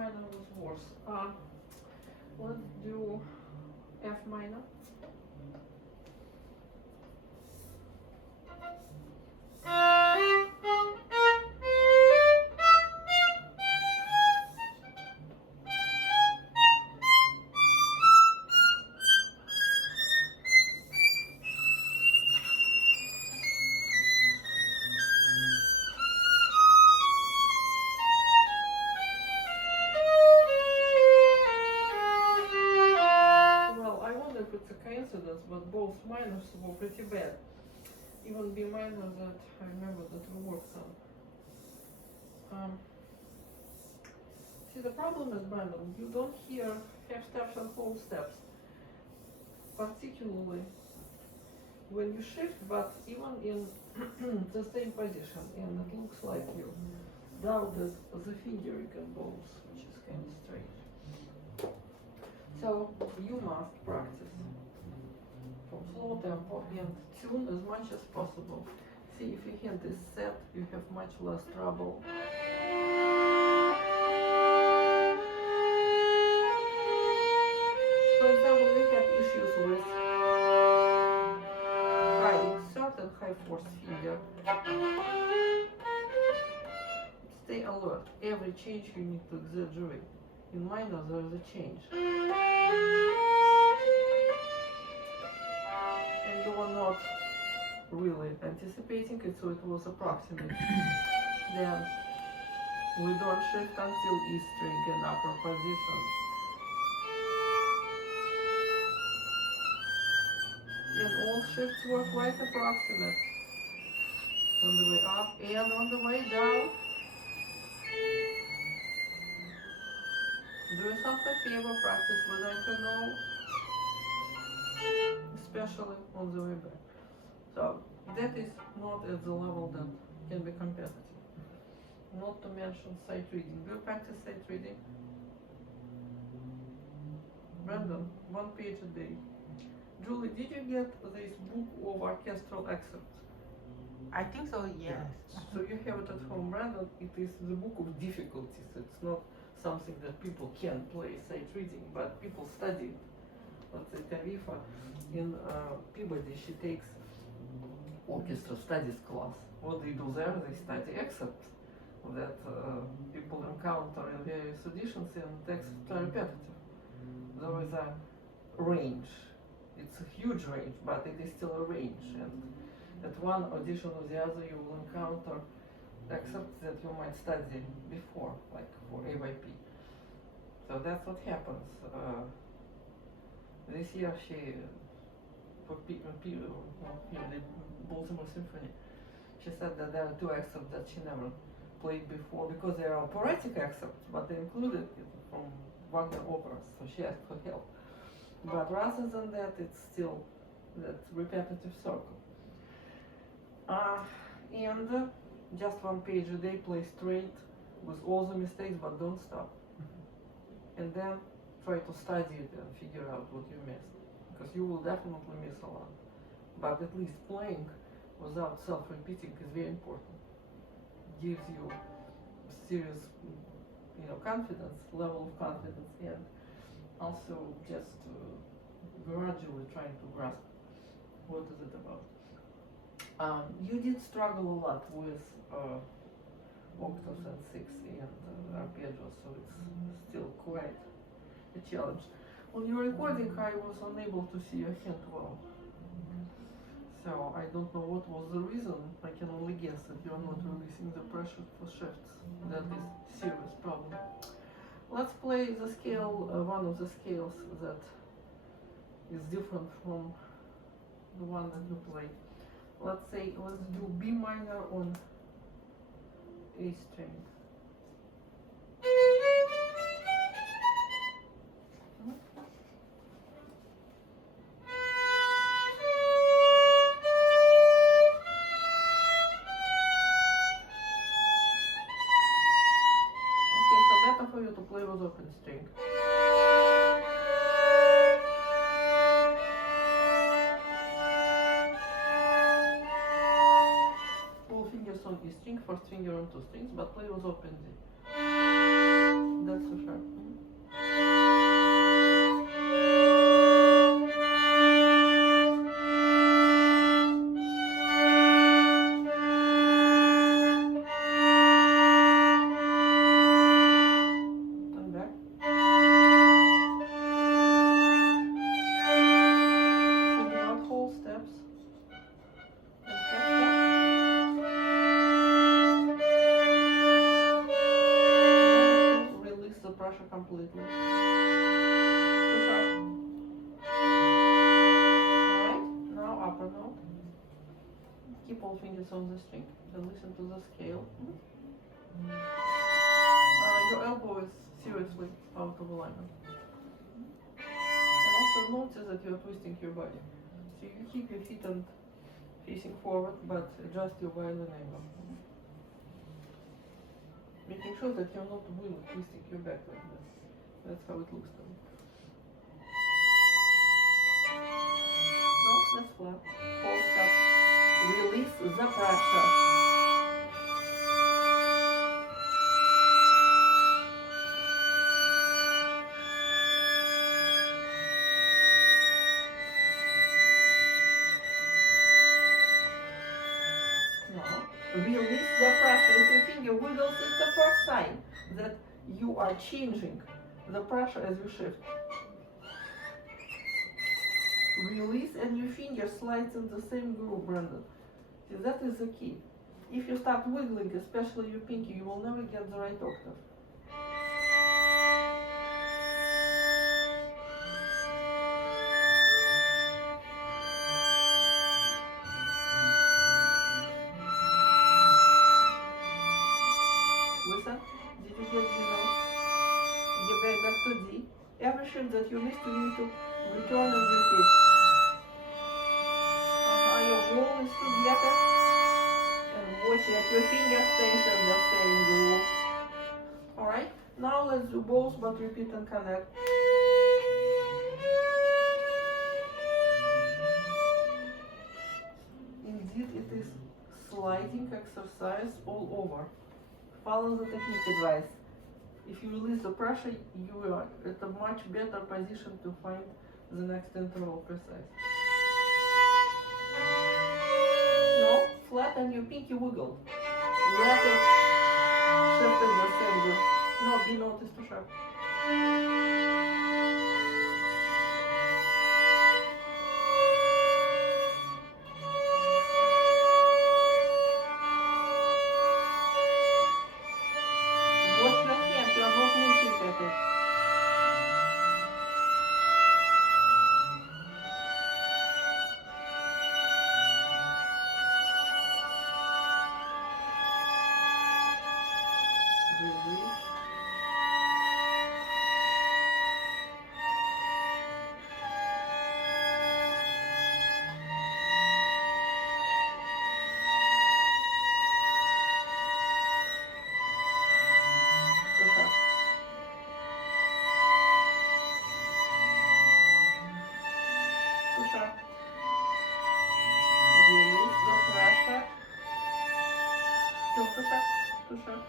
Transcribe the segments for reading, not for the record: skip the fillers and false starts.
minor was worse. Let's do F minor. It's a coincidence, but both minors were pretty bad. Even B minor that I remember that we worked on. See, the problem is, Brandon, you don't hear half steps and whole steps, particularly when you shift, but even in the same position, and it looks like you doubted the fingering in both, which is kind of strange. So you must practice from slow tempo and tune as much as possible. See, if your hand is set, you have much less trouble. For example, we had issues with high insert and high force finger. Stay alert. Every change you need to exaggerate. In minor, there is a change. And you were not really anticipating it, so it was approximate. Then we don't shift until E string in upper position. And all shifts were quite approximate. On the way up and on the way down. Do yourself a favor, practice with Icano, especially on the way back. So that is not at the level that can be competitive. Not to mention sight reading. Do you practice sight reading? Brandon, 1 page a day. Julie, did you get this book of orchestral excerpts? I think so, yes. So you have it at home, Brandon. It is the book of difficulties. It's not something that people can play sight reading, but people study it. Let's say Tarifa in Peabody, she takes orchestra studies class. What they do there, they study excerpts that people encounter in various auditions, and the excerpts are repetitive. There is a range. It's a huge range, but it is still a range. And at one audition or the other, you will encounter excerpts that you might study before, like for AYP. So that's what happens. This year she, for the Baltimore Symphony, she said that there are 2 excerpts that she never played before because they are operatic excerpts, but they included it from Wagner operas, so she asked for help. But rather than that, it's still that repetitive circle. And just 1 page a day, play straight with all the mistakes, but don't stop. And then try to study it and figure out what you missed, because you will definitely miss a lot. But at least playing without self-repeating is very important. Gives you serious, confidence, level of confidence, and also just gradually trying to grasp what is it about. You did struggle a lot with octaves and 6 and arpeggios, so it's still quite a challenge. On your recording, I was unable to see your hand well. So I don't know what was the reason. I can only guess that you're not releasing the pressure for shifts. That is a serious problem. Let's play the scale, one of the scales that is different from the one that you played. Let's do B minor on A string. Okay, so better for you to play with open string. On E string, first finger on 2 strings, but play with open D. That's for sure. completely. Push up. Alright, now upper note. Keep all fingers on the string. Then listen to the scale. Your elbow is seriously out of alignment. And also notice that you're twisting your body. So you keep your feet and facing forward, but adjust your violin angle. Making sure that you're not really twisting your back like this. That's how it looks to me. No, that's flat. Hold stop. Release the pressure. Release the pressure. If your finger wiggles, it's the first sign that you are changing the pressure as you shift. Release and your finger slides in the same groove, Brandon. See, that is the key. If you start wiggling, especially your pinky, you will never get the right octave. Listen, did you get G note? Get back to D. Every shift that you miss, you need to return and repeat. Your goal is to get it and watch that your finger stays in the same groove. Alright, now let's do both but repeat and connect. Indeed, it is sliding exercise all over. Follow the technique advice. If you release the pressure, you are at a much better position to find the next interval precise. No, flatten your pinky wiggle. Let it shift in the same groove. No, B note is too sharp. Watch your hand, you are not looking at it. Release. Too sharp. Too sharp. Release the pressure. Still too sharp. Too sharp.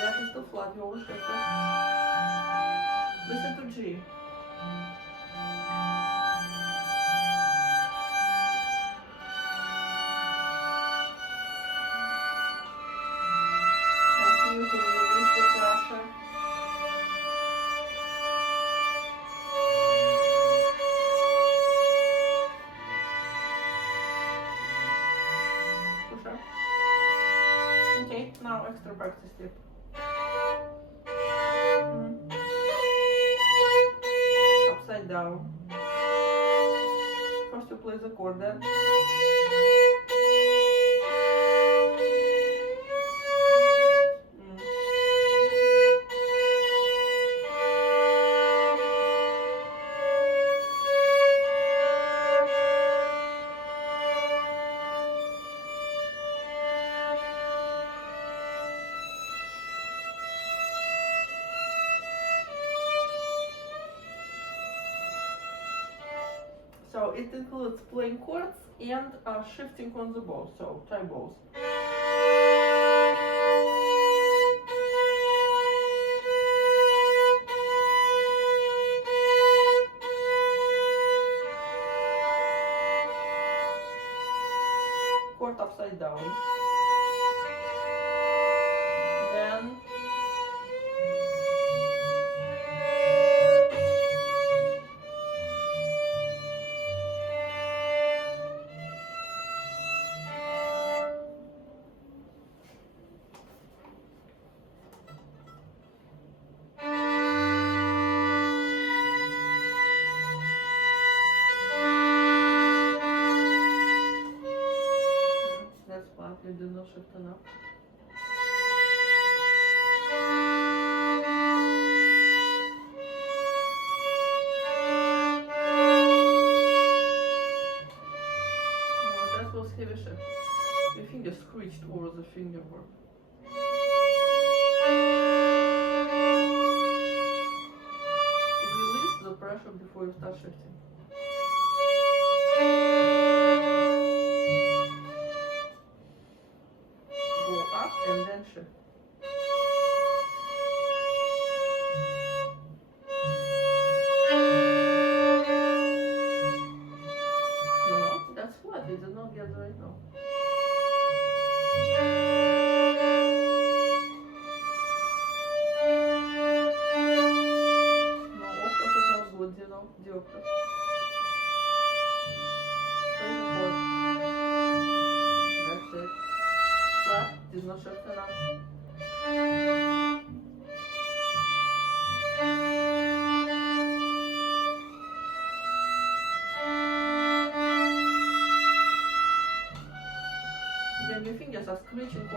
That is too flat, you overstep it. Listen to G. Continue to release the pressure. Too sharp. Okay, now extra practice tip. Upside down. First you play the chord, then so it includes playing chords and shifting on the bow. So try both. Chord upside down. Then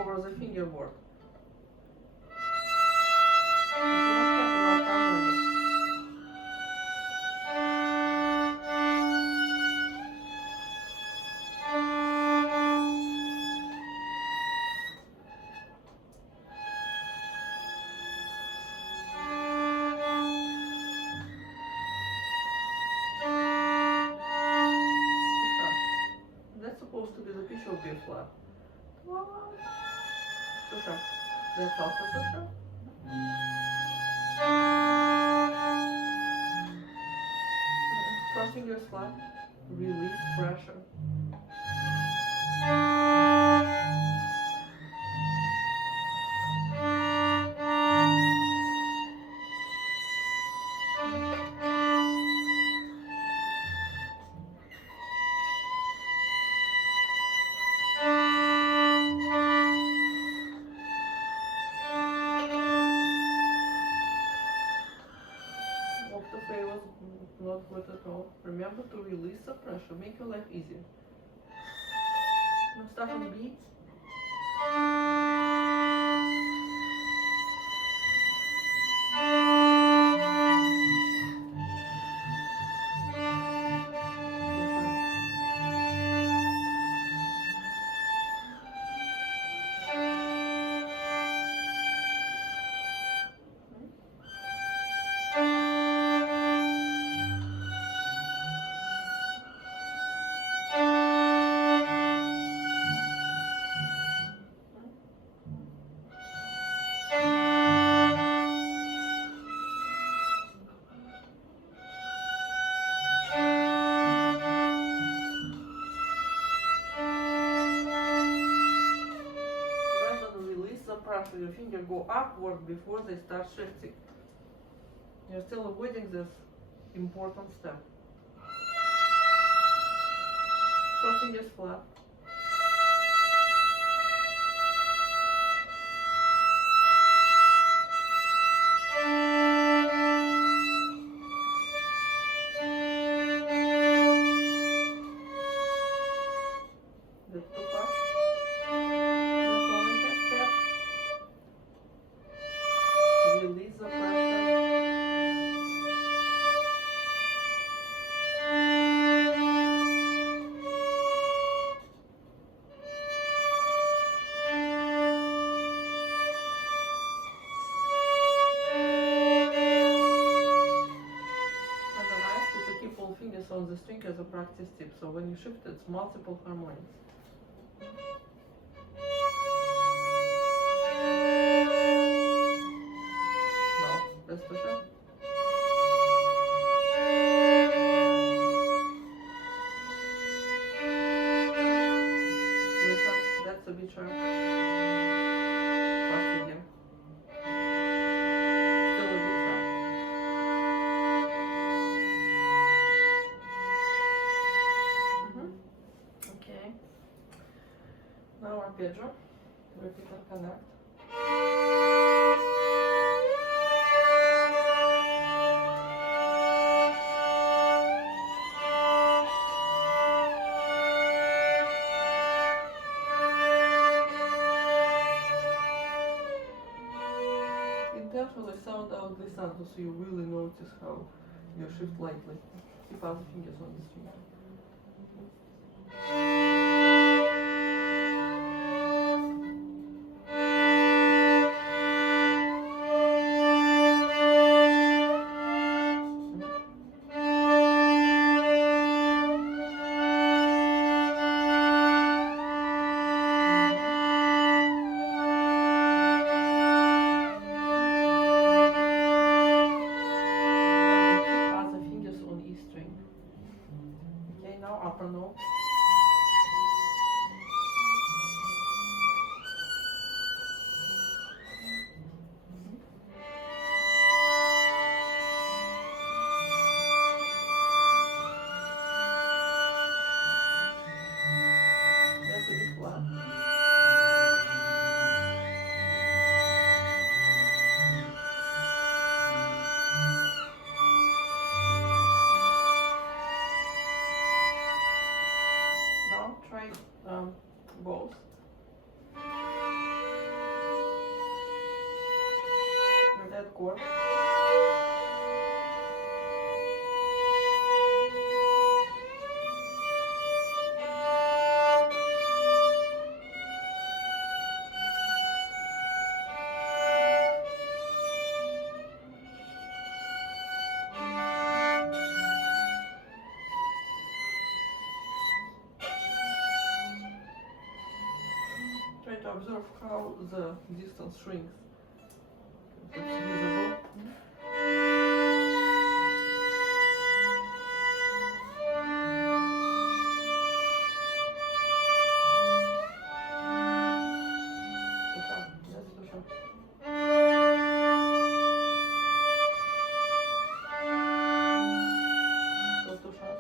over the fingerboard. You cannot have enough harmony. That's supposed to be the pitch of B flat. Слушай, that's also слушай. First finger is flat. Release pressure. Octave A was not good at all. Remember to release the pressure. Make your life easier. Now start on B. Pressure your finger go upward before they start shifting. You're still avoiding this important step. First finger is flat. That's too fast. That's only next step. Release the pressure. And then I ask you to keep all fingers on the string as a practice tip, so when you shift it's multiple harmonics. That's for sure. Listen, that's a B sharp. First finger. Still a B sharp. Okay. Now arpeggio. Repeater connect. Intentionally sound out glissando so you really notice how you shift lightly. Keep other fingers on the string. Upper note. chord. Try to observe how the distance shrinks. It's visible. Too sharp. That's too sharp. So too sharp.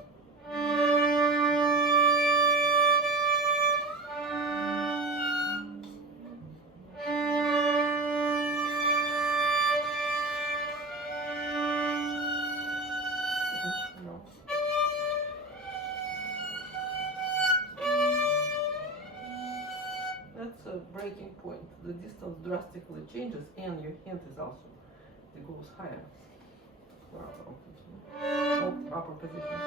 No. That's a breaking point. The distance drastically changes and your hand is also, it goes higher. Upper position.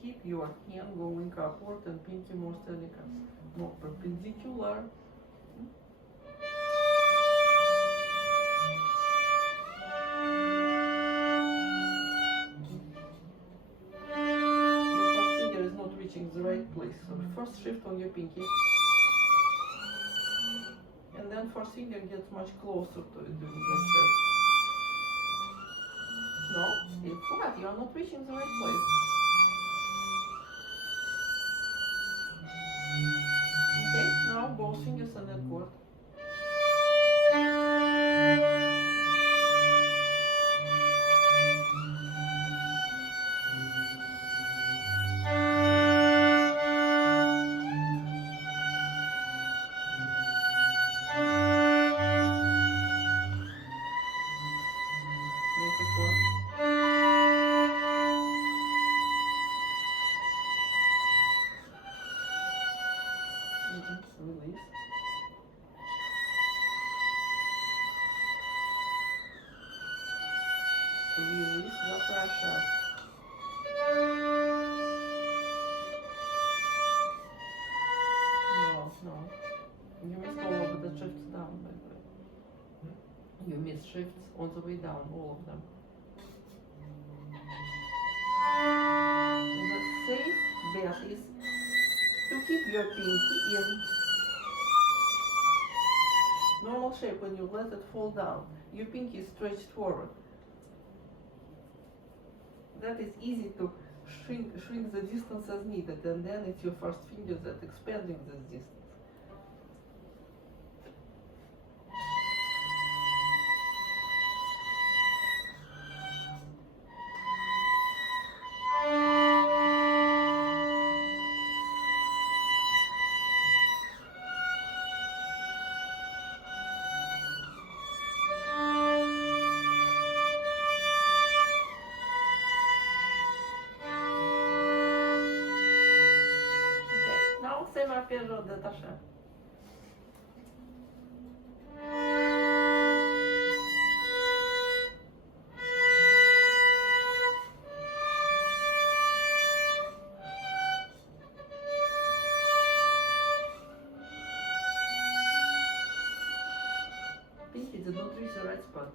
Keep your hand going upward and pinky more steady, more perpendicular. Your first finger is not reaching the right place, so first shift on your pinky. And then first finger gets much closer to it during that shift. No, stay flat, you are not reaching the right place. Okay, now both fingers on that chord. Make a chord. Release. Release the pressure. No. You missed all of the shifts down, by the way. You missed shifts on the way down, all of them. The safe bet is to keep your pinky in normal shape. When you let it fall down, your pinky is stretched forward. That is easy to shrink the distance as needed, and then it's your first finger that expanding this distance. Now same arpeggio détaché. Pinky did not reach the right spot.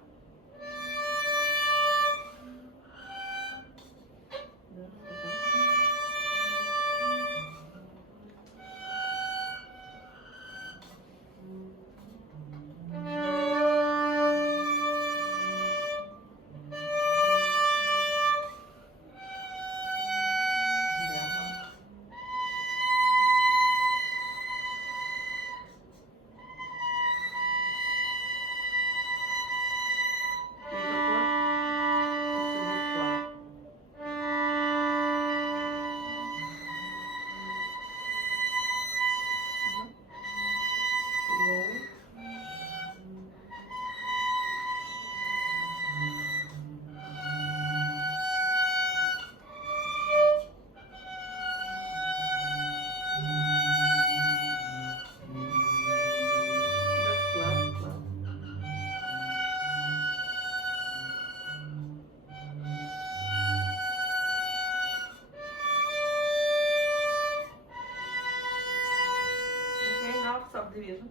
division.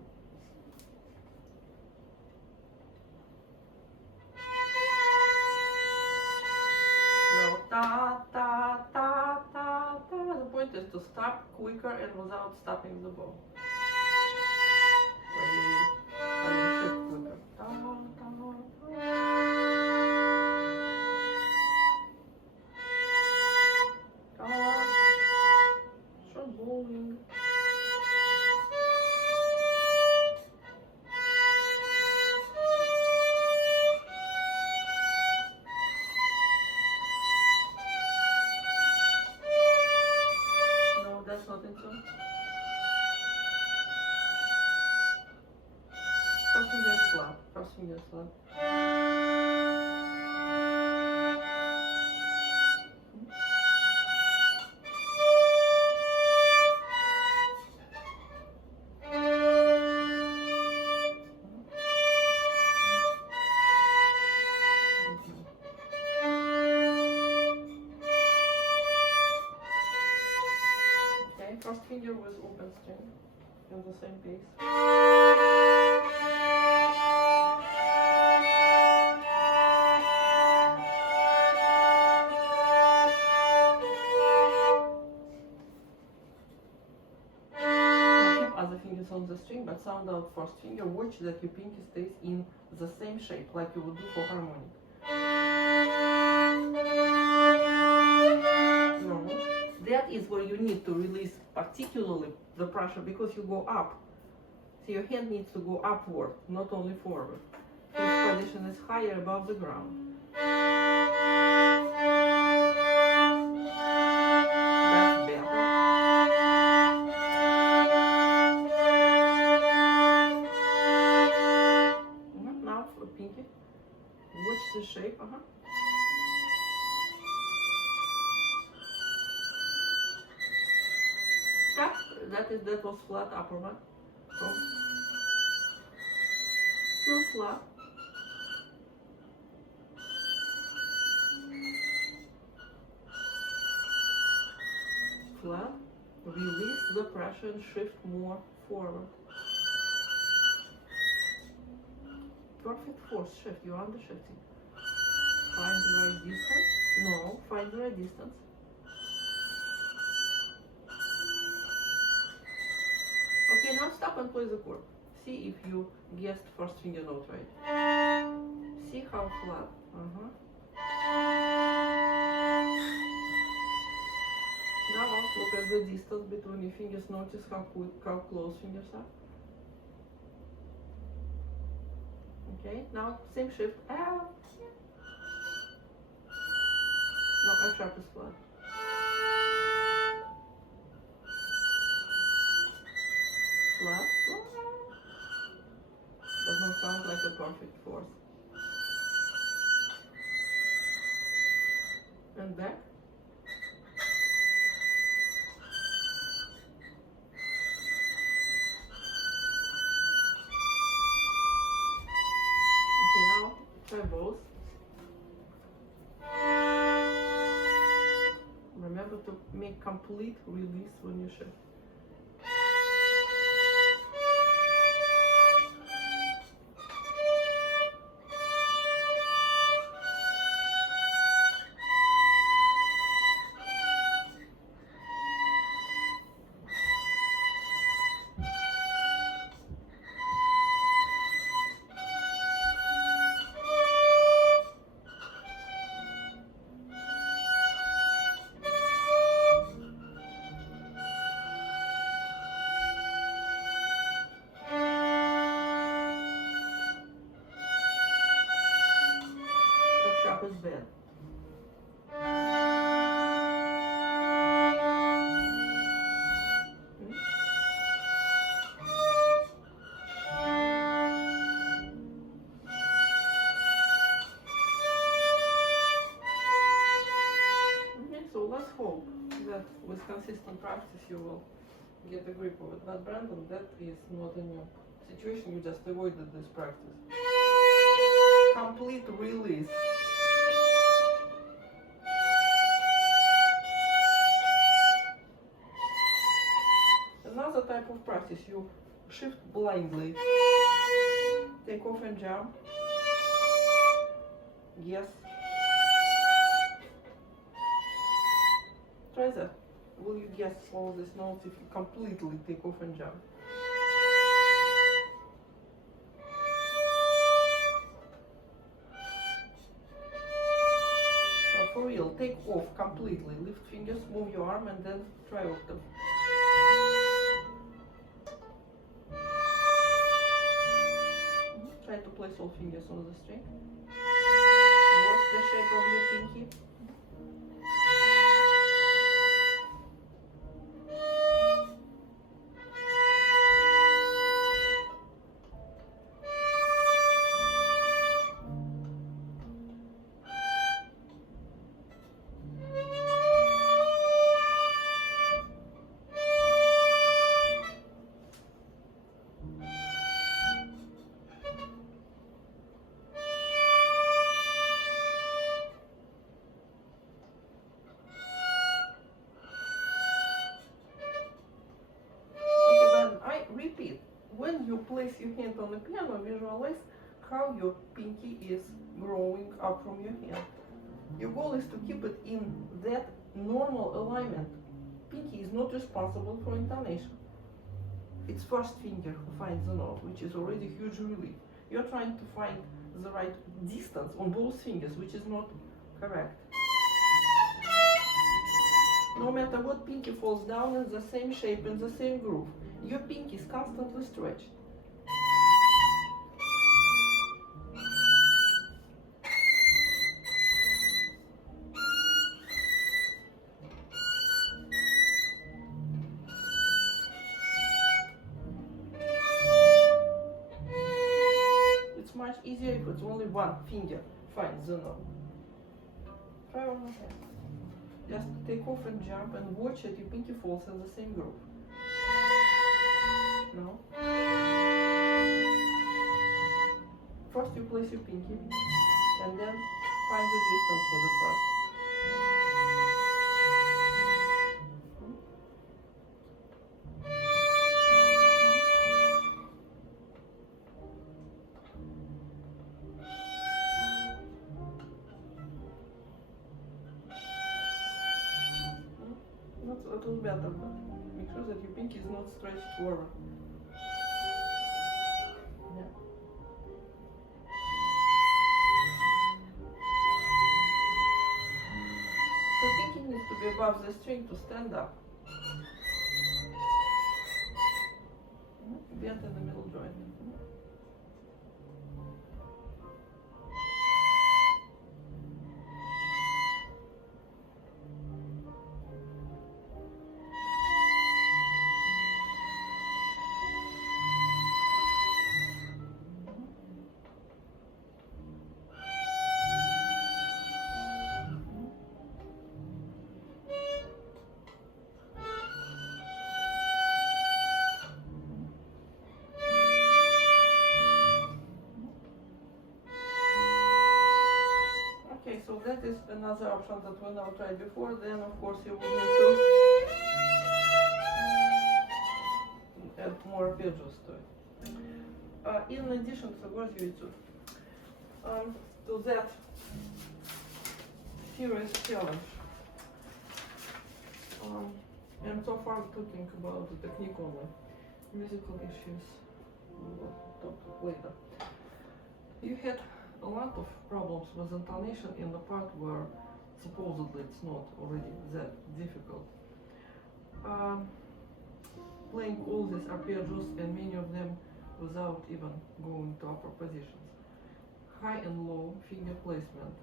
No, ta, ta, ta, ta, ta. The point is to stop quicker and without stopping the bow. Where you shift quicker. Ta, ta, ta. Ta. Short bowing. No, that's not in tune. First finger is flat. First finger is flat. Okay, first finger with open string in the same piece. Now keep other fingers on the string, but sound out first finger. Watch that your pinky stays in the same shape like you would do for harmonic. No, that is where you need to release particularly the pressure because you go up. So your hand needs to go upward, not only forward. Its position is higher above the ground. That's better. Now for pinky. Watch the shape. Stop. That was flat upper one. So, still flat. Flat. Release the pressure and shift more forward. Perfect force shift. You're under shifting. Find the right distance. No, find the right distance. Okay, now stop and play the chord. See if you guessed first finger note right. See how flat. Now look at the distance between your fingers. Notice how close fingers are. Okay, now same shift. F. No, F sharp is flat. Flat. Does not sound like a perfect fourth. And back. Okay, now try both. Remember to make complete release when you shift. F sharp is bad. Okay, so let's hope that with consistent practice you will get a grip of it. But Brandon, that is not a new situation. You just avoided this practice. Complete release. Another type of practice. You shift blindly. Take off and jump. Yes. Try that. Will you guess all these notes if you completely take off and jump? Now for real, take off completely. Lift fingers, move your arm, and then try octave. Try to place all fingers on the string. Watch the shape of your pinky. Repeat. When you place your hand on the piano, visualize how your pinky is growing up from your hand. Your goal is to keep it in that normal alignment. Pinky is not responsible for intonation. It's first finger who finds the note, which is already a huge relief. You're trying to find the right distance on both fingers, which is not correct. No matter what, pinky falls down in the same shape, in the same groove. Your pinky is constantly stretched. It's much easier if it's only one finger finds the note. Try one more time. Just take off and jump and watch that your pinky falls in the same groove. No. First you place your pinky and then find the distance for the first. That's a little better, but make sure that your pinky is not stretched forward. Yeah. So pinky needs to be above the string to stand up. Bend in the middle joint. So that is another option that we now tried before. Then of course you will need to add more arpeggios to it. In addition to that serious challenge, and so far talking about the technique only, musical issues we will talk later. You had a lot of problems with intonation in the part where supposedly it's not already that difficult. Playing all these arpeggios and many of them without even going to upper positions. High and low finger placement.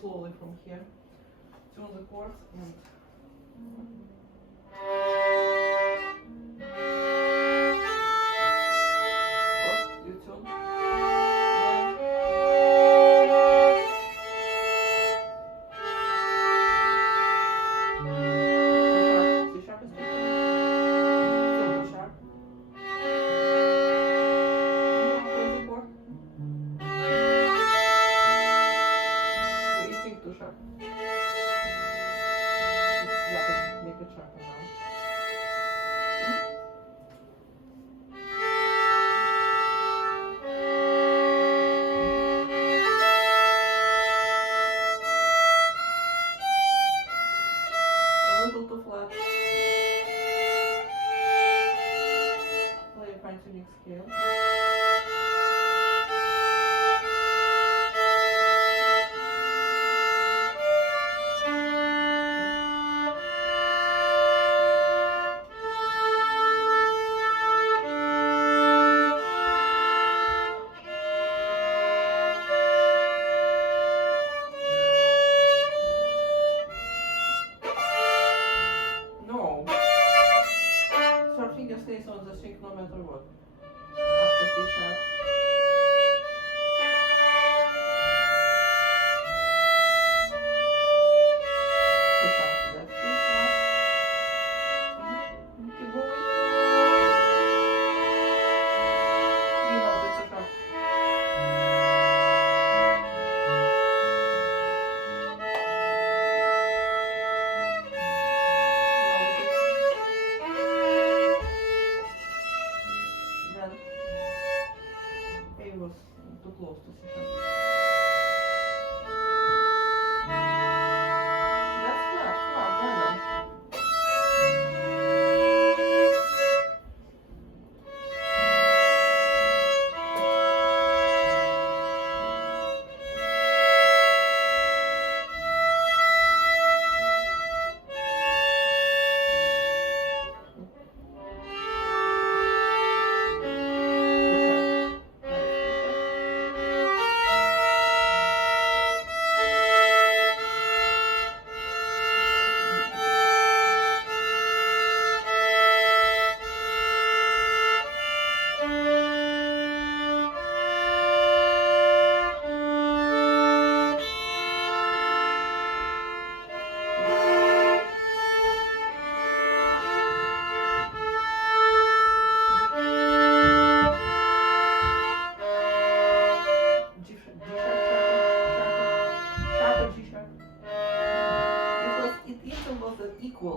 Slowly from here, tune the chords and first you tune, then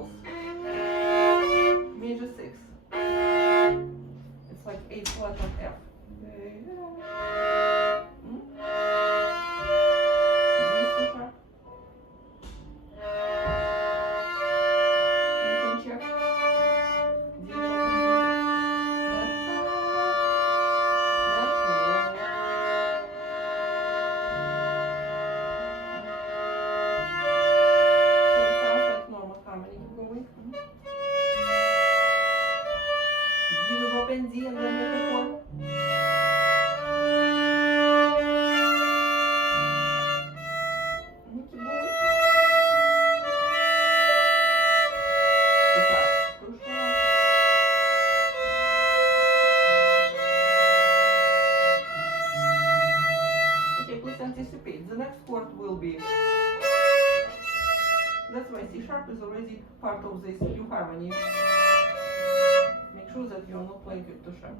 close. Major 6. It's like 8 flat on F. Hmm? G is too sharp. You can check. D is open. So it sounds like normal harmony going. D was open, D, and then major 4. Keep going. Too sharp. Too sharp. Okay, please anticipate. The next chord will be. That's why C sharp is already part of this new harmony. Make sure that you're not playing it too sharp.